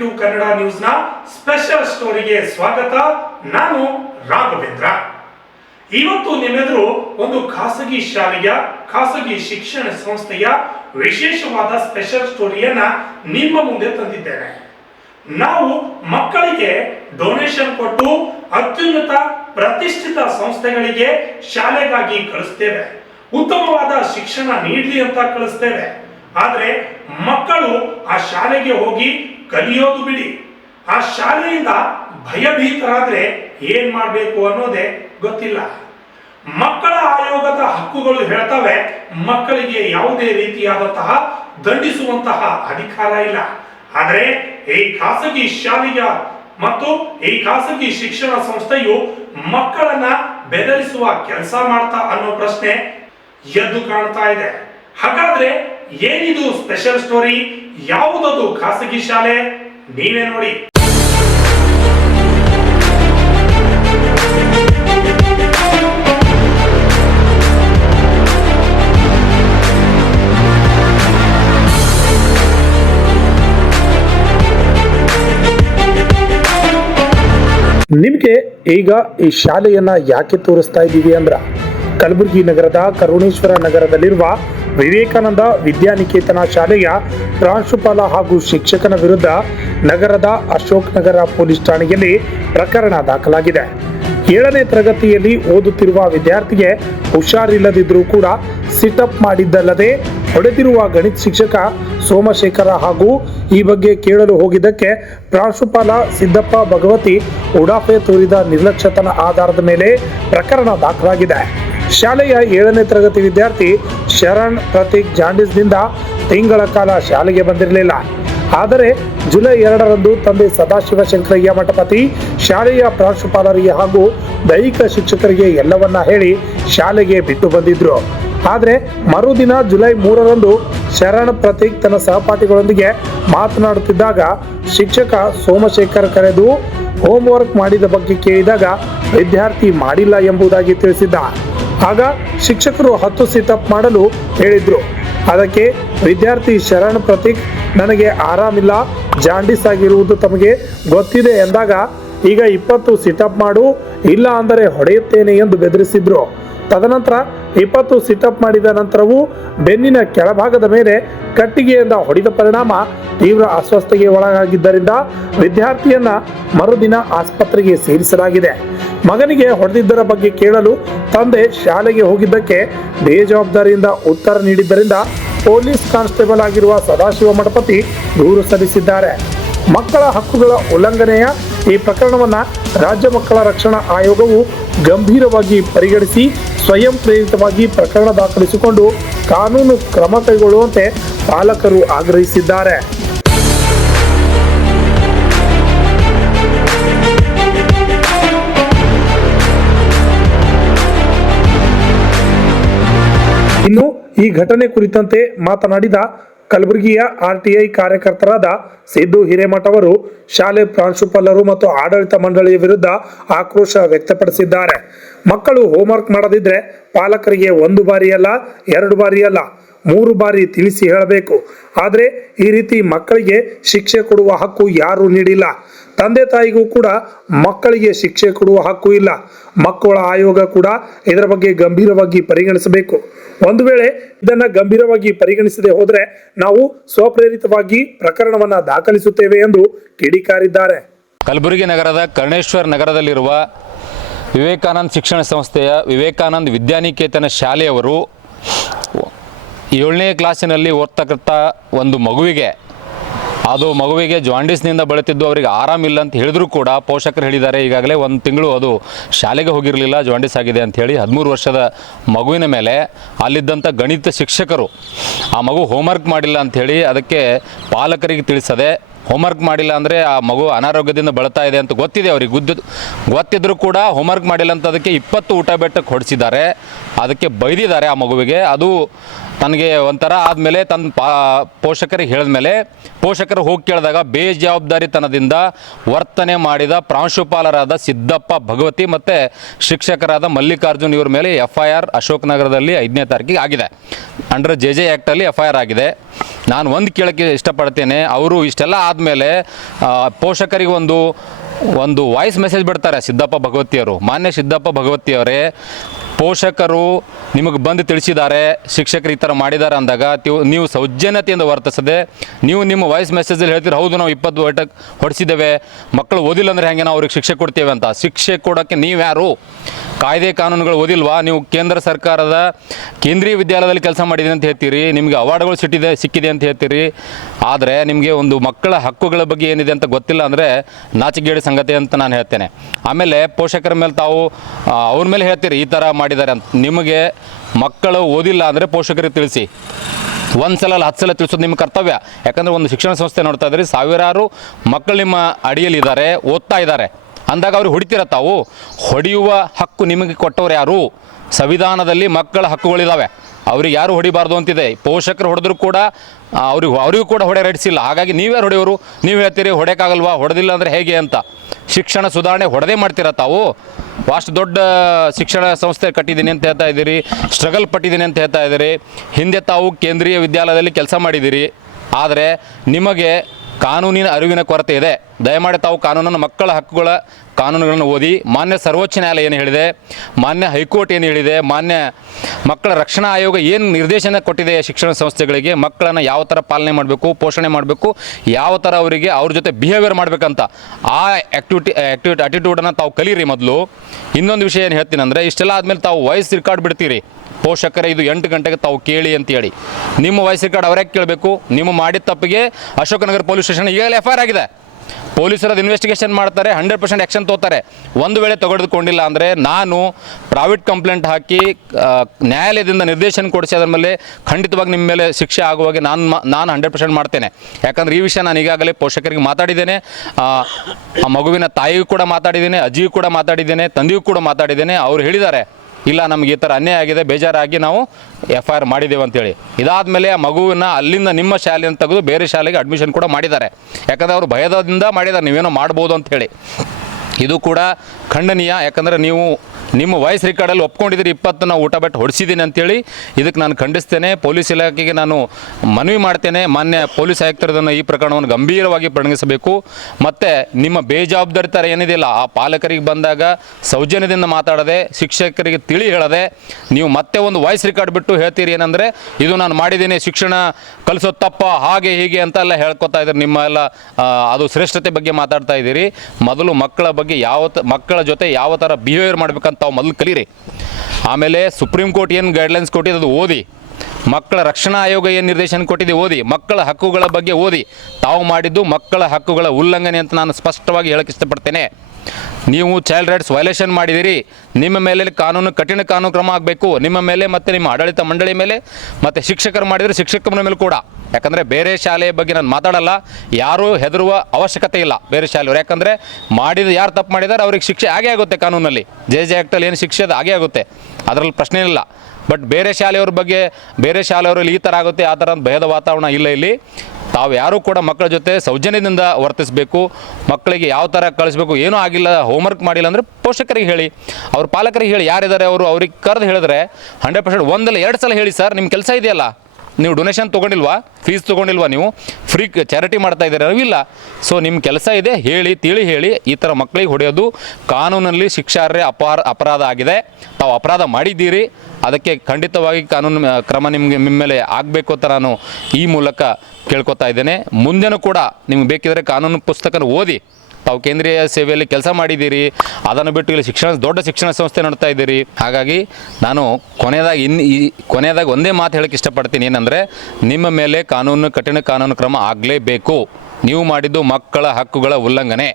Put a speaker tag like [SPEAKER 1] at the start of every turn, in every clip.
[SPEAKER 1] to Kannada news ನ special ಸ್ಟೋರಿಗೆ ಸ್ವಾಗತ ನಾನು ರಾಘವೇಂದ್ರ ಇವತ್ತು ನಿಮ್ಮೆದುರು ಒಂದು ಖಾಸಗಿ ಶಾಲೆಯ ಖಾಸಗಿ ಶಿಕ್ಷಣ ಸಂಸ್ಥೆಯ ವಿಶೇಷವಾದ ಸ್ಪೆಷಲ್ ಸ್ಟೋರಿಯನ್ನ ನಿಮ್ಮ ಮುಂದೆ ತಂದಿದ್ದೇನೆ ನಾವು ಮಕ್ಕಳಿಗೆ ಡೊನೇಷನ್ ಕೊಟ್ಟು ಅತ್ಯುನ್ನತ ಪ್ರತಿಷ್ಠಿತ ಸಂಸ್ಥೆಗಳಿಗೆ ಶಾಲೆಗಾಗಿ ಕಳಿಸ್ತೇವೆ ಉತ್ತಮವಾದ ಶಿಕ್ಷಣ ನೀಡಲಿ ಅಂತ ಕಳಿಸ್ತೇವೆ ಆದರೆ ಮಕ್ಕಳು ಆ ಶಾಲೆಗೆ ಹೋಗಿ ಕಲಿಯೋದು ಬಿಡಿ ಆ ಶಾಲೆಯಿಂದ ಭಯಭೀತರಾದ್ರೆ ಏನ್ ಮಾಡಬೇಕು ಅನ್ನೋದೇ ಗೊತ್ತಿಲ್ಲ ಮಕ್ಕಳ ಆಯೋಗದ ಹಕ್ಕುಗಳು ಹೇಳ್ತವೆ ಮಕ್ಕಳಿಗೆ ಯಾವುದೇ ರೀತಿಯಾದಂತಹ ದಂಡಿಸುವಂತಹ ಅಧಿಕಾರ ಇಲ್ಲ ಆದರೆ ಈ ಖಾಸಗಿ ಶಾಲೆಯ ಮತ್ತು ಈ ಖಾಸಗಿ ಶಿಕ್ಷಣ ಸಂಸ್ಥೆಯು ಮಕ್ಕಳನ್ನ ಬೆದರಿಸುವ ಕೆಲಸ ಮಾಡ್ತಾ ಅನ್ನೋ ಪ್ರಶ್ನೆ ಎದ್ದು ಕಾಣ್ತಾ ಇದೆ ಹಾಗಾದ್ರೆ ಏನಿದು ಸ್ಪೆಷಲ್ ಸ್ಟೋರಿ ಯಾವುದದು ಖಾಸಗಿ ಶಾಲೆ ನೀವೇ ನೋಡಿ ನಿಮಗೆ ಈಗ ಈ ಶಾಲೆಯನ್ನ ಯಾಕೆ ತೋರಿಸ್ತಾ ಇದ್ದೀವಿ ಅಂದ್ರ ಕಲಬುರಗಿ ನಗರದ ಕರುಣೇಶ್ವರ ನಗರದಲ್ಲಿರುವ ವಿವೇಕಾನಂದ ವಿದ್ಯಾನಿಕೇತನ ಶಾಲೆಯ ಪ್ರಾಂಶುಪಾಲ ಹಾಗೂ ಶಿಕ್ಷಕನ ವಿರುದ್ಧ ನಗರದ ಅಶೋಕ್ ನಗರ ಪೊಲೀಸ್ ಠಾಣೆಯಲ್ಲಿ ಪ್ರಕರಣ ದಾಖಲಾಗಿದೆ ಏಳನೇ ತರಗತಿಯಲ್ಲಿ ಓದುತ್ತಿರುವ ವಿದ್ಯಾರ್ಥಿಗೆ ಹುಷಾರಿಲ್ಲದಿದ್ದರೂ ಕೂಡ ಸಿಟಪ್ ಮಾಡಿದ್ದಲ್ಲದೆ ಹೊಡೆದಿರುವ ಗಣಿತ ಶಿಕ್ಷಕ ಸೋಮಶೇಖರ ಹಾಗೂ ಈ ಬಗ್ಗೆ ಕೇಳಲು ಹೋಗಿದ್ದಕ್ಕೆ ಪ್ರಾಂಶುಪಾಲ ಸಿದ್ದಪ್ಪ ಭಗವತಿ ಉಡಾಫೆ ತೋರಿದ ನಿರ್ಲಕ್ಷ್ಯತನ ಆಧಾರದ ಮೇಲೆ ಪ್ರಕರಣ ದಾಖಲಾಗಿದೆ ಶಾಲೆಯ ಏಳನೇ ತರಗತಿ ವಿದ್ಯಾರ್ಥಿ ಶರಣ್ ಪ್ರತೀಕ್ ನಿಂದ ತಿಂಗಳ ಕಾಲ ಶಾಲೆಗೆ ಬಂದಿರಲಿಲ್ಲ ಆದರೆ ಜುಲೈ ಎರಡರಂದು ತಂದೆ ಸದಾಶಿವ ಶಂಕರಯ್ಯ ಮಠಪತಿ ಶಾಲೆಯ ಪ್ರಾಂಶುಪಾಲರಿಗೆ ಹಾಗೂ ದೈಹಿಕ ಶಿಕ್ಷಕರಿಗೆ ಎಲ್ಲವನ್ನ ಹೇಳಿ ಶಾಲೆಗೆ ಬಿಟ್ಟು ಬಂದಿದ್ರು ಆದರೆ ಮರುದಿನ ಜುಲೈ ಮೂರರಂದು ಶರಣ್ ಪ್ರತೀಕ್ ತನ್ನ ಸಹಪಾಠಿಗಳೊಂದಿಗೆ ಮಾತನಾಡುತ್ತಿದ್ದಾಗ ಶಿಕ್ಷಕ ಸೋಮಶೇಖರ್ ಕರೆದು ಹೋಮ್ ವರ್ಕ್ ಮಾಡಿದ ಬಗ್ಗೆ ಕೇಳಿದಾಗ ವಿದ್ಯಾರ್ಥಿ ಮಾಡಿಲ್ಲ ಎಂಬುದಾಗಿ ತಿಳಿಸಿದ್ದ ಆಗ ಶಿಕ್ಷಕರು ಹತ್ತು ಸಿಟಪ್ ಮಾಡಲು ಹೇಳಿದ್ರು ಅದಕ್ಕೆ ವಿದ್ಯಾರ್ಥಿ ಶರಣ್ ಪ್ರತೀಕ್ ನನಗೆ ಆರಾಮಿಲ್ಲ ಜಾಂಡಿಸ್ ಆಗಿರುವುದು ತಮಗೆ ಗೊತ್ತಿದೆ ಎಂದಾಗ ಈಗ ಇಪ್ಪತ್ತು ಸಿಟಪ್ ಮಾಡು ಇಲ್ಲ ಅಂದರೆ ಹೊಡೆಯುತ್ತೇನೆ ಎಂದು ಬೆದರಿಸಿದ್ರು ತದನಂತರ ಇಪ್ಪತ್ತು ಸಿಟಪ್ ಮಾಡಿದ ನಂತರವೂ ಬೆನ್ನಿನ ಕೆಳಭಾಗದ ಮೇಲೆ ಕಟ್ಟಿಗೆಯಿಂದ ಹೊಡೆದ ಪರಿಣಾಮ ತೀವ್ರ ಅಸ್ವಸ್ಥೆಗೆ ಒಳಗಾಗಿದ್ದರಿಂದ ವಿದ್ಯಾರ್ಥಿಯನ್ನ ಮರುದಿನ ಆಸ್ಪತ್ರೆಗೆ ಸೇರಿಸಲಾಗಿದೆ ಮಗನಿಗೆ ಹೊಡೆದಿದ್ದರ ಬಗ್ಗೆ ಕೇಳಲು ತಂದೆ ಶಾಲೆಗೆ ಹೋಗಿದ್ದಕ್ಕೆ ಬೇಜವಾಬ್ದಾರಿಯಿಂದ ಉತ್ತರ ನೀಡಿದ್ದರಿಂದ ಪೊಲೀಸ್ ಕಾನ್ಸ್ಟೇಬಲ್ ಆಗಿರುವ ಸದಾಶಿವ ಮಠಪತಿ ದೂರು ಸಲ್ಲಿಸಿದ್ದಾರೆ ಮಕ್ಕಳ ಹಕ್ಕುಗಳ ಉಲ್ಲಂಘನೆಯ ಈ ಪ್ರಕರಣವನ್ನು ರಾಜ್ಯ ಮಕ್ಕಳ ರಕ್ಷಣಾ ಆಯೋಗವು ಗಂಭೀರವಾಗಿ ಪರಿಗಣಿಸಿ ಸ್ವಯಂ ಪ್ರೇರಿತವಾಗಿ ಪ್ರಕರಣ ದಾಖಲಿಸಿಕೊಂಡು ಕಾನೂನು ಕ್ರಮ ಕೈಗೊಳ್ಳುವಂತೆ ಪಾಲಕರು ಆಗ್ರಹಿಸಿದ್ದಾರೆ ಈ ಘಟನೆ ಕುರಿತಂತೆ ಮಾತನಾಡಿದ ಕಲಬುರಗಿಯ ಆರ್ಟಿಐ ಕಾರ್ಯಕರ್ತರಾದ ಸಿದ್ದು ಹಿರೇಮಠ ಅವರು ಶಾಲೆ ಪ್ರಾಂಶುಪಾಲರು ಮತ್ತು ಆಡಳಿತ ಮಂಡಳಿಯ ವಿರುದ್ಧ ಆಕ್ರೋಶ ವ್ಯಕ್ತಪಡಿಸಿದ್ದಾರೆ ಮಕ್ಕಳು ವರ್ಕ್ ಮಾಡದಿದ್ರೆ ಪಾಲಕರಿಗೆ ಒಂದು ಬಾರಿಯಲ್ಲ ಎರಡು ಬಾರಿಯಲ್ಲ ಮೂರು ಬಾರಿ ತಿಳಿಸಿ ಹೇಳಬೇಕು ಆದರೆ ಈ ರೀತಿ ಮಕ್ಕಳಿಗೆ ಶಿಕ್ಷೆ ಕೊಡುವ ಹಕ್ಕು ಯಾರೂ ನೀಡಿಲ್ಲ ತಂದೆ ತಾಯಿಗೂ ಕೂಡ ಮಕ್ಕಳಿಗೆ ಶಿಕ್ಷೆ ಕೊಡುವ ಹಕ್ಕು ಇಲ್ಲ ಮಕ್ಕಳ ಆಯೋಗ ಕೂಡ ಇದರ ಬಗ್ಗೆ ಗಂಭೀರವಾಗಿ ಪರಿಗಣಿಸಬೇಕು ಒಂದು ವೇಳೆ ಇದನ್ನ ಗಂಭೀರವಾಗಿ ಪರಿಗಣಿಸದೆ ಹೋದರೆ ನಾವು ಸ್ವಪ್ರೇರಿತವಾಗಿ ಪ್ರಕರಣವನ್ನು ದಾಖಲಿಸುತ್ತೇವೆ ಎಂದು ಕಿಡಿಕಾರಿದ್ದಾರೆ
[SPEAKER 2] ಕಲಬುರಗಿ ನಗರದ ಕರ್ಣೇಶ್ವರ್ ನಗರದಲ್ಲಿರುವ ವಿವೇಕಾನಂದ ಶಿಕ್ಷಣ ಸಂಸ್ಥೆಯ ವಿವೇಕಾನಂದ ವಿದ್ಯಾನಿಕೇತನ ಶಾಲೆಯವರು ಏಳನೇ ಕ್ಲಾಸಿನಲ್ಲಿ ಓದ್ತಕ್ಕಂಥ ಒಂದು ಮಗುವಿಗೆ ಅದು ಮಗುವಿಗೆ ಜಾಂಡೀಸ್ನಿಂದ ಬಳತಿದ್ದು ಅವರಿಗೆ ಆರಾಮಿಲ್ಲ ಅಂತ ಹೇಳಿದ್ರು ಕೂಡ ಪೋಷಕರು ಹೇಳಿದ್ದಾರೆ ಈಗಾಗಲೇ ಒಂದು ತಿಂಗಳು ಅದು ಶಾಲೆಗೆ ಹೋಗಿರಲಿಲ್ಲ ಜಾಂಡೀಸ್ ಆಗಿದೆ ಅಂಥೇಳಿ ಹದಿಮೂರು ವರ್ಷದ ಮಗುವಿನ ಮೇಲೆ ಅಲ್ಲಿದ್ದಂಥ ಗಣಿತ ಶಿಕ್ಷಕರು ಆ ಮಗು ಹೋಮ್ವರ್ಕ್ ಮಾಡಿಲ್ಲ ಅಂಥೇಳಿ ಅದಕ್ಕೆ ಪಾಲಕರಿಗೆ ತಿಳಿಸದೆ ಹೋಮ್ವರ್ಕ್ ಮಾಡಿಲ್ಲ ಅಂದರೆ ಆ ಮಗು ಅನಾರೋಗ್ಯದಿಂದ ಬಳತಾ ಇದೆ ಅಂತ ಗೊತ್ತಿದೆ ಅವ್ರಿಗೆ ಗುದ್ದು ಗೊತ್ತಿದ್ದರೂ ಕೂಡ ಹೋಮ್ವರ್ಕ್ ಮಾಡಿಲ್ಲ ಅಂತ ಅದಕ್ಕೆ ಇಪ್ಪತ್ತು ಊಟ ಬೆಟ್ಟಕ್ಕೆ ಹೊಡೆಸಿದ್ದಾರೆ ಅದಕ್ಕೆ ಬೈದಿದ್ದಾರೆ ಆ ಮಗುವಿಗೆ ಅದು ತನಗೆ ಒಂಥರ ಆದಮೇಲೆ ತನ್ನ ಪಾ ಪೋಷಕರಿಗೆ ಹೇಳಿದ್ಮೇಲೆ ಪೋಷಕರು ಹೋಗಿ ಕೇಳಿದಾಗ ಬೇಜವಾಬ್ದಾರಿತನದಿಂದ ವರ್ತನೆ ಮಾಡಿದ ಪ್ರಾಂಶುಪಾಲರಾದ ಸಿದ್ದಪ್ಪ ಭಗವತಿ ಮತ್ತು ಶಿಕ್ಷಕರಾದ ಮಲ್ಲಿಕಾರ್ಜುನ್ ಇವ್ರ ಮೇಲೆ ಎಫ್ ಐ ಆರ್ ಅಶೋಕನಗರದಲ್ಲಿ ಐದನೇ ತಾರೀಕಿಗೆ ಆಗಿದೆ ಅಂಡರ್ ಜೆ ಜೆ ಆ್ಯಕ್ಟಲ್ಲಿ ಎಫ್ ಐ ಆರ್ ಆಗಿದೆ ನಾನು ಒಂದು ಕೇಳೋಕ್ಕೆ ಇಷ್ಟಪಡ್ತೇನೆ ಅವರು ಇಷ್ಟೆಲ್ಲ ಆದಮೇಲೆ ಪೋಷಕರಿಗೆ ಒಂದು ಒಂದು ವಾಯ್ಸ್ ಮೆಸೇಜ್ ಬಿಡ್ತಾರೆ ಸಿದ್ದಪ್ಪ ಭಗವತಿಯವರು ಮಾನ್ಯ ಸಿದ್ದಪ್ಪ ಭಗವತಿಯವರೇ ಪೋಷಕರು ನಿಮಗೆ ಬಂದು ತಿಳಿಸಿದ್ದಾರೆ ಶಿಕ್ಷಕರು ಈ ಥರ ಮಾಡಿದ್ದಾರೆ ಅಂದಾಗ ನೀವು ಸೌಜನ್ಯತೆಯಿಂದ ವರ್ತಿಸದೆ ನೀವು ನಿಮ್ಮ ವಾಯ್ಸ್ ಮೆಸೇಜಲ್ಲಿ ಹೇಳ್ತೀರಿ ಹೌದು ನಾವು ಇಪ್ಪತ್ತು ಓಟಕ್ಕೆ ಹೊಡಿಸಿದ್ದೇವೆ ಮಕ್ಕಳು ಓದಿಲ್ಲ ಅಂದರೆ ಹೇಗೆ ನಾವು ಅವ್ರಿಗೆ ಶಿಕ್ಷೆ ಕೊಡ್ತೇವೆ ಅಂತ ಶಿಕ್ಷೆ ಕೊಡೋಕ್ಕೆ ಯಾರು ಕಾಯ್ದೆ ಕಾನೂನುಗಳು ಓದಿಲ್ವಾ ನೀವು ಕೇಂದ್ರ ಸರ್ಕಾರದ ಕೇಂದ್ರೀಯ ವಿದ್ಯಾಲಯದಲ್ಲಿ ಕೆಲಸ ಮಾಡಿದೆ ಅಂತ ಹೇಳ್ತೀರಿ ನಿಮಗೆ ಅವಾರ್ಡ್ಗಳು ಸಿಟ್ಟಿದೆ ಸಿಕ್ಕಿದೆ ಅಂತ ಹೇಳ್ತೀರಿ ಆದರೆ ನಿಮಗೆ ಒಂದು ಮಕ್ಕಳ ಹಕ್ಕುಗಳ ಬಗ್ಗೆ ಏನಿದೆ ಅಂತ ಗೊತ್ತಿಲ್ಲ ಅಂದರೆ ನಾಚಿಕೆಗೇಡಿ ಸಂಗತಿ ಅಂತ ನಾನು ಹೇಳ್ತೇನೆ ಆಮೇಲೆ ಪೋಷಕರ ಮೇಲೆ ತಾವು ಅವ್ರ ಮೇಲೆ ಹೇಳ್ತೀರಿ ಈ ಥರ ಮಾಡಿದ್ದಾರೆ ಅಂತ ನಿಮಗೆ ಮಕ್ಕಳು ಓದಿಲ್ಲ ಅಂದರೆ ಪೋಷಕರಿಗೆ ತಿಳಿಸಿ ಒಂದು ಸಲ ಹತ್ತು ಸಲ ತಿಳಿಸೋದು ನಿಮ್ಮ ಕರ್ತವ್ಯ ಯಾಕಂದರೆ ಒಂದು ಶಿಕ್ಷಣ ಸಂಸ್ಥೆ ನೋಡ್ತಾ ಇದ್ರಿ ಸಾವಿರಾರು ಮಕ್ಕಳು ನಿಮ್ಮ ಅಡಿಯಲ್ಲಿದ್ದಾರೆ ಓದ್ತಾ ಇದ್ದಾರೆ ಅಂದಾಗ ಅವ್ರಿಗೆ ಹೊಡಿತೀರ ತಾವು ಹೊಡೆಯುವ ಹಕ್ಕು ನಿಮಗೆ ಕೊಟ್ಟವ್ರು ಯಾರು ಸಂವಿಧಾನದಲ್ಲಿ ಮಕ್ಕಳ ಹಕ್ಕುಗಳಿದ್ದಾವೆ ಅವ್ರಿಗೆ ಯಾರು ಹೊಡಿಬಾರ್ದು ಅಂತಿದೆ ಪೋಷಕರು ಹೊಡೆದ್ರು ಕೂಡ ಅವ್ರಿಗೆ ಅವರಿಗೂ ಕೂಡ ಹೊಡೆ ರಡಿಸಿಲ್ಲ ಹಾಗಾಗಿ ನೀವ್ಯಾರು ಹೊಡೆಯೋರು ನೀವು ಹೇಳ್ತೀರಿ ಹೊಡೆಯಕ್ಕಾಗಲ್ವಾ ಹೊಡೆದಿಲ್ಲ ಅಂದರೆ ಹೇಗೆ ಅಂತ ಶಿಕ್ಷಣ ಸುಧಾರಣೆ ಹೊಡೆದೇ ಮಾಡ್ತೀರಾ ತಾವು ಅಷ್ಟು ದೊಡ್ಡ ಶಿಕ್ಷಣ ಸಂಸ್ಥೆ ಕಟ್ಟಿದ್ದೀನಿ ಅಂತ ಹೇಳ್ತಾ ಇದ್ದೀರಿ ಸ್ಟ್ರಗಲ್ ಪಟ್ಟಿದ್ದೀನಿ ಅಂತ ಹೇಳ್ತಾ ಇದ್ದೀರಿ ಹಿಂದೆ ತಾವು ಕೇಂದ್ರೀಯ ವಿದ್ಯಾಲಯದಲ್ಲಿ ಕೆಲಸ ಮಾಡಿದ್ದೀರಿ ಆದರೆ ನಿಮಗೆ ಕಾನೂನಿನ ಅರಿವಿನ ಕೊರತೆ ಇದೆ ದಯಮಾಡಿ ತಾವು ಕಾನೂನನ್ನು ಮಕ್ಕಳ ಹಕ್ಕುಗಳ ಕಾನೂನುಗಳನ್ನು ಓದಿ ಮಾನ್ಯ ಸರ್ವೋಚ್ಚ ನ್ಯಾಯಾಲಯ ಏನು ಹೇಳಿದೆ ಮಾನ್ಯ ಹೈಕೋರ್ಟ್ ಏನು ಹೇಳಿದೆ ಮಾನ್ಯ ಮಕ್ಕಳ ರಕ್ಷಣಾ ಆಯೋಗ ಏನು ನಿರ್ದೇಶನ ಕೊಟ್ಟಿದೆ ಶಿಕ್ಷಣ ಸಂಸ್ಥೆಗಳಿಗೆ ಮಕ್ಕಳನ್ನು ಯಾವ ಥರ ಪಾಲನೆ ಮಾಡಬೇಕು ಪೋಷಣೆ ಮಾಡಬೇಕು ಯಾವ ಥರ ಅವರಿಗೆ ಅವ್ರ ಜೊತೆ ಬಿಹೇವಿಯರ್ ಮಾಡಬೇಕಂತ ಆ ಆ್ಯಕ್ಟಿವಿಟಿ ಆ್ಯಕ್ಟಿವಿಟಿ ಅಟಿಟ್ಯೂಡನ್ನು ತಾವು ಕಲೀರಿ ಮೊದಲು ಇನ್ನೊಂದು ವಿಷಯ ಏನು ಹೇಳ್ತೀನಿ ಅಂದರೆ ಇಷ್ಟೆಲ್ಲ ಆದಮೇಲೆ ತಾವು ವಾಯ್ಸ್ ರಿಕಾರ್ಡ್ ಬಿಡ್ತೀರಿ ಪೋಷಕರೇ ಇದು ಎಂಟು ಗಂಟೆಗೆ ತಾವು ಕೇಳಿ ಅಂತೇಳಿ ನಿಮ್ಮ ವಯಸ್ಸಿನ ಕಾರ್ಡ್ ಅವರೇ ಕೇಳಬೇಕು ನಿಮ್ಮ ಮಾಡಿದ ತಪ್ಪಿಗೆ ಅಶೋಕನಗರ ಪೊಲೀಸ್ ಸ್ಟೇಷನ್ ಈಗಾಗಲೇ ಎಫ್ ಆಗಿದೆ ಪೊಲೀಸರು ಅದು ಇನ್ವೆಸ್ಟಿಗೇಷನ್ ಮಾಡ್ತಾರೆ ಹಂಡ್ರೆಡ್ ಪರ್ಸೆಂಟ್ ಆ್ಯಕ್ಷನ್ ತೋತಾರೆ ಒಂದು ವೇಳೆ ತೆಗೆದುಕೊಂಡಿಲ್ಲ ಅಂದರೆ ನಾನು ಪ್ರೈವೇಟ್ ಕಂಪ್ಲೇಂಟ್ ಹಾಕಿ ನ್ಯಾಯಾಲಯದಿಂದ ನಿರ್ದೇಶನ ಕೊಡಿಸಿ ಅದರ ಮೇಲೆ ಖಂಡಿತವಾಗಿ ನಿಮ್ಮ ಮೇಲೆ ಶಿಕ್ಷೆ ಆಗುವಾಗ ನಾನು ನಾನು ಹಂಡ್ರೆಡ್ ಪರ್ಸೆಂಟ್ ಮಾಡ್ತೇನೆ ಯಾಕಂದರೆ ಈ ವಿಷಯ ನಾನು ಈಗಾಗಲೇ ಪೋಷಕರಿಗೆ ಮಾತಾಡಿದ್ದೇನೆ ಆ ಮಗುವಿನ ತಾಯಿಗೂ ಕೂಡ ಮಾತಾಡಿದ್ದೇನೆ ಅಜ್ಜಿಗೂ ಕೂಡ ಮಾತಾಡಿದ್ದೇನೆ ತಂದೆಯೂ ಕೂಡ ಮಾತಾಡಿದ್ದೇನೆ ಅವರು ಹೇಳಿದ್ದಾರೆ ಇಲ್ಲ ನಮ್ಗೆ ಈ ಥರ ಅನ್ಯಾಯ ಆಗಿದೆ ಬೇಜಾರಾಗಿ ನಾವು ಎಫ್ ಐ ಆರ್ ಮಾಡಿದ್ದೇವೆ ಅಂತೇಳಿ ಇದಾದ ಮೇಲೆ ಆ ಮಗುವಿನ ಅಲ್ಲಿಂದ ನಿಮ್ಮ ಶಾಲೆಯನ್ನು ತೆಗೆದು ಬೇರೆ ಶಾಲೆಗೆ ಅಡ್ಮಿಷನ್ ಕೂಡ ಮಾಡಿದ್ದಾರೆ ಯಾಕಂದರೆ ಅವರು ಭಯದಿಂದ ಮಾಡಿದ್ದಾರೆ ನೀವೇನೋ ಮಾಡ್ಬೋದು ಅಂತೇಳಿ ಇದು ಕೂಡ ಖಂಡನೀಯ ಯಾಕಂದರೆ ನೀವು ನಿಮ್ಮ ವಾಯ್ಸ್ ರೆಕಾರ್ಡಲ್ಲಿ ಒಪ್ಕೊಂಡಿದ್ದೀರಿ ಇಪ್ಪತ್ತು ನಾವು ಊಟ ಬಟ್ ಹೊಡಿಸಿದ್ದೀನಿ ಅಂತೇಳಿ ಇದಕ್ಕೆ ನಾನು ಖಂಡಿಸ್ತೇನೆ ಪೊಲೀಸ್ ಇಲಾಖೆಗೆ ನಾನು ಮನವಿ ಮಾಡ್ತೇನೆ ಮಾನ್ಯ ಪೊಲೀಸ್ ಆಯುಕ್ತರದನ್ನು ಈ ಪ್ರಕರಣವನ್ನು ಗಂಭೀರವಾಗಿ ಪರಿಗಣಿಸಬೇಕು ಮತ್ತು ನಿಮ್ಮ ಬೇಜವಾಬ್ದಾರಿ ಥರ ಏನಿದೆಯಲ್ಲ ಆ ಪಾಲಕರಿಗೆ ಬಂದಾಗ ಸೌಜನ್ಯದಿಂದ ಮಾತಾಡದೆ ಶಿಕ್ಷಕರಿಗೆ ತಿಳಿ ಹೇಳದೆ ನೀವು ಮತ್ತೆ ಒಂದು ವಾಯ್ಸ್ ರೆಕಾರ್ಡ್ ಬಿಟ್ಟು ಹೇಳ್ತೀರಿ ಏನಂದರೆ ಇದು ನಾನು ಮಾಡಿದ್ದೀನಿ ಶಿಕ್ಷಣ ಕಲಿಸೋ ತಪ್ಪ ಹಾಗೆ ಹೀಗೆ ಅಂತ ಎಲ್ಲ ಹೇಳ್ಕೊತಾ ಇದ್ದಾರೆ ನಿಮ್ಮ ಎಲ್ಲ ಅದು ಶ್ರೇಷ್ಠತೆ ಬಗ್ಗೆ ಮಾತಾಡ್ತಾ ಇದ್ದೀರಿ ಮೊದಲು ಮಕ್ಕಳ ಬಗ್ಗೆ ಯಾವ ಮಕ್ಕಳ ಜೊತೆ ಯಾವ ಥರ ಬಿಹೇವಿಯರ್ ಮಾಡಬೇಕಂತ ತಾವು ಮೊದಲು ಕಲೀರಿ ಆಮೇಲೆ ಸುಪ್ರೀಂ ಕೋರ್ಟ್ ಏನು ಗೈಡ್ಲೈನ್ಸ್ ಕೊಟ್ಟಿದ್ದು ಅದು ಓದಿ ಮಕ್ಕಳ ರಕ್ಷಣಾ ಆಯೋಗ ಏನು ನಿರ್ದೇಶನ ಕೊಟ್ಟಿದೆ ಓದಿ ಮಕ್ಕಳ ಹಕ್ಕುಗಳ ಬಗ್ಗೆ ಓದಿ ತಾವು ಮಾಡಿದ್ದು ಮಕ್ಕಳ ಹಕ್ಕುಗಳ ಉಲ್ಲಂಘನೆ ಅಂತ ನಾನು ಸ್ಪಷ್ಟವಾಗಿ ಹೇಳಕ್ಕೆ ಇಷ್ಟಪಡ್ತೇನೆ ನೀವು ಚೈಲ್ಡ್ ರೈಟ್ಸ್ ವೈಲೇಷನ್ ಮಾಡಿದಿರಿ ನಿಮ್ಮ ಮೇಲೆ ಕಾನೂನು ಕಠಿಣ ಕಾನೂನು ಕ್ರಮ ಆಗಬೇಕು ನಿಮ್ಮ ಮೇಲೆ ಮತ್ತು ನಿಮ್ಮ ಆಡಳಿತ ಮಂಡಳಿ ಮೇಲೆ ಮತ್ತು ಶಿಕ್ಷಕರು ಮಾಡಿದರೆ ಶಿಕ್ಷಕರ ಮೇಲೆ ಕೂಡ ಯಾಕಂದರೆ ಬೇರೆ ಶಾಲೆಯ ಬಗ್ಗೆ ನಾನು ಮಾತಾಡಲ್ಲ ಯಾರೂ ಹೆದರುವ ಅವಶ್ಯಕತೆ ಇಲ್ಲ ಬೇರೆ ಶಾಲೆಯವರು ಯಾಕಂದರೆ ಮಾಡಿದ ಯಾರು ತಪ್ಪು ಮಾಡಿದ್ದಾರೆ ಅವ್ರಿಗೆ ಶಿಕ್ಷೆ ಆಗೇ ಆಗುತ್ತೆ ಕಾನೂನಲ್ಲಿ ಜೆ ಜೆ ಆ್ಯಕ್ಟಲ್ಲಿ ಏನು ಶಿಕ್ಷೆ ಅದು ಆಗೇ ಆಗುತ್ತೆ ಅದರಲ್ಲಿ ಪ್ರಶ್ನೆ ಇಲ್ಲ ಬಟ್ ಬೇರೆ ಶಾಲೆಯವ್ರ ಬಗ್ಗೆ ಬೇರೆ ಶಾಲೆಯವರಲ್ಲಿ ಈ ಥರ ಆಗುತ್ತೆ ಆ ಥರ ಭಯದ ವಾತಾವರಣ ಇಲ್ಲ ಇಲ್ಲಿ ತಾವು ಯಾರೂ ಕೂಡ ಮಕ್ಕಳ ಜೊತೆ ಸೌಜನ್ಯದಿಂದ ವರ್ತಿಸಬೇಕು ಮಕ್ಕಳಿಗೆ ಯಾವ ಥರ ಕಳಿಸ್ಬೇಕು ಏನೂ ಆಗಿಲ್ಲ ಹೋಮ್ವರ್ಕ್ ಮಾಡಿಲ್ಲ ಅಂದರೆ ಪೋಷಕರಿಗೆ ಹೇಳಿ ಅವ್ರ ಪಾಲಕರಿಗೆ ಹೇಳಿ ಯಾರಿದ್ದಾರೆ ಅವರು ಅವ್ರಿಗೆ ಕರೆದು ಹೇಳಿದ್ರೆ ಹಂಡ್ರೆಡ್ ಪರ್ಸೆಂಟ್ ಒಂದಲ್ಲ ಎರಡು ಸಲ ಹೇಳಿ ಸರ್ ನಿಮ್ಮ ಕೆಲಸ ಇದೆಯಲ್ಲ ನೀವು ಡೊನೇಷನ್ ತೊಗೊಂಡಿಲ್ವಾ ಫೀಸ್ ತೊಗೊಂಡಿಲ್ವಾ ನೀವು ಫ್ರೀ ಚಾರಿಟಿ ಮಾಡ್ತಾ ಇದ್ದೀರಾ ಇಲ್ಲ ಸೊ ನಿಮ್ಮ ಕೆಲಸ ಇದೆ ಹೇಳಿ ತಿಳಿ ಹೇಳಿ ಈ ಥರ ಮಕ್ಕಳಿಗೆ ಹೊಡೆಯೋದು ಕಾನೂನಲ್ಲಿ ಶಿಕ್ಷಾರ್ಹ ಅಪಾರ ಅಪರಾಧ ಆಗಿದೆ ತಾವು ಅಪರಾಧ ಮಾಡಿದ್ದೀರಿ ಅದಕ್ಕೆ ಖಂಡಿತವಾಗಿ ಕಾನೂನು ಕ್ರಮ ನಿಮಗೆ ನಿಮ್ಮ ಮೇಲೆ ಆಗಬೇಕು ಅಂತ ನಾನು ಈ ಮೂಲಕ ಕೇಳ್ಕೊತಾ ಇದ್ದೇನೆ ಮುಂದೆನೂ ಕೂಡ ನಿಮ್ಗೆ ಬೇಕಿದ್ರೆ ಕಾನೂನು ಪುಸ್ತಕ ಓದಿ ತಾವು ಕೇಂದ್ರೀಯ ಸೇವೆಯಲ್ಲಿ ಕೆಲಸ ಮಾಡಿದ್ದೀರಿ ಅದನ್ನು ಬಿಟ್ಟು ಇಲ್ಲಿ ಶಿಕ್ಷಣ ದೊಡ್ಡ ಶಿಕ್ಷಣ ಸಂಸ್ಥೆ ನೋಡ್ತಾ ಇದ್ದೀರಿ ಹಾಗಾಗಿ ನಾನು ಕೊನೆಯದಾಗಿ ಇನ್ನು ಈ ಕೊನೆಯದಾಗಿ ಒಂದೇ ಮಾತು ಹೇಳಕ್ಕೆ ಇಷ್ಟಪಡ್ತೀನಿ ಏನಂದರೆ ನಿಮ್ಮ ಮೇಲೆ ಕಾನೂನು ಕಠಿಣ ಕಾನೂನು ಕ್ರಮ ಆಗಲೇಬೇಕು ನೀವು ಮಾಡಿದ್ದು ಮಕ್ಕಳ ಹಕ್ಕುಗಳ ಉಲ್ಲಂಘನೆ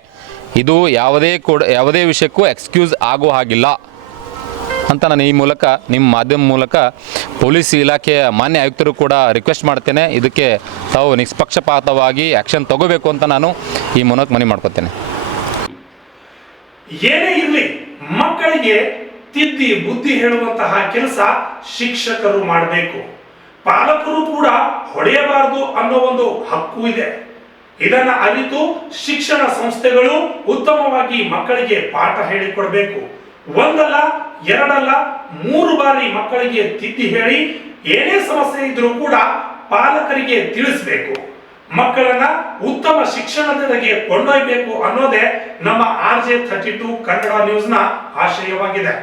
[SPEAKER 2] ಇದು ಯಾವುದೇ ಕೂಡ ಯಾವುದೇ ವಿಷಯಕ್ಕೂ ಎಕ್ಸ್ಕ್ಯೂಸ್ ಆಗುವ ಹಾಗಿಲ್ಲ ಅಂತ ನಾನು ಈ ಮೂಲಕ ನಿಮ್ಮ ಮಾಧ್ಯಮ ಮೂಲಕ ಪೊಲೀಸ್ ಇಲಾಖೆಯ ಮಾನ್ಯ ಆಯುಕ್ತರು ಕೂಡ ರಿಕ್ವೆಸ್ಟ್ ಮಾಡ್ತೇನೆ ಇದಕ್ಕೆ ತಾವು ನಿಷ್ಪಕ್ಷಪಾತವಾಗಿ ಆ್ಯಕ್ಷನ್ ತಗೋಬೇಕು ಅಂತ ನಾನು ಈ ಮೂಲಕ ಮನವಿ ಮಾಡ್ಕೊತೇನೆ
[SPEAKER 1] ಏನೇ ಇರಲಿ ಮಕ್ಕಳಿಗೆ ತಿದ್ದಿ ಬುದ್ಧಿ ಹೇಳುವಂತಹ ಕೆಲಸ ಶಿಕ್ಷಕರು ಮಾಡಬೇಕು ಪಾಲಕರು ಕೂಡ ಹೊಡೆಯಬಾರದು ಅನ್ನೋ ಒಂದು ಹಕ್ಕು ಇದೆ ಇದನ್ನ ಅರಿತು ಶಿಕ್ಷಣ ಸಂಸ್ಥೆಗಳು ಉತ್ತಮವಾಗಿ ಮಕ್ಕಳಿಗೆ ಪಾಠ ಹೇಳಿಕೊಡಬೇಕು ಒಂದಲ್ಲ ಎರಡಲ್ಲ ಮೂರು ಬಾರಿ ಮಕ್ಕಳಿಗೆ ತಿದ್ದಿ ಹೇಳಿ ಏನೇ ಸಮಸ್ಯೆ ಇದ್ರೂ ಕೂಡ ಪಾಲಕರಿಗೆ ತಿಳಿಸಬೇಕು ಮಕ್ಕಳನ್ನ ಉತ್ತಮ ಶಿಕ್ಷಣದೊಳಗೆ ಕೊಂಡೊಯ್ಬೇಕು ಅನ್ನೋದೇ ನಮ್ಮ ಆರ್ ಜೆ ಥರ್ಟಿ ಕನ್ನಡ ನ್ಯೂಸ್ನ ಆಶಯವಾಗಿದೆ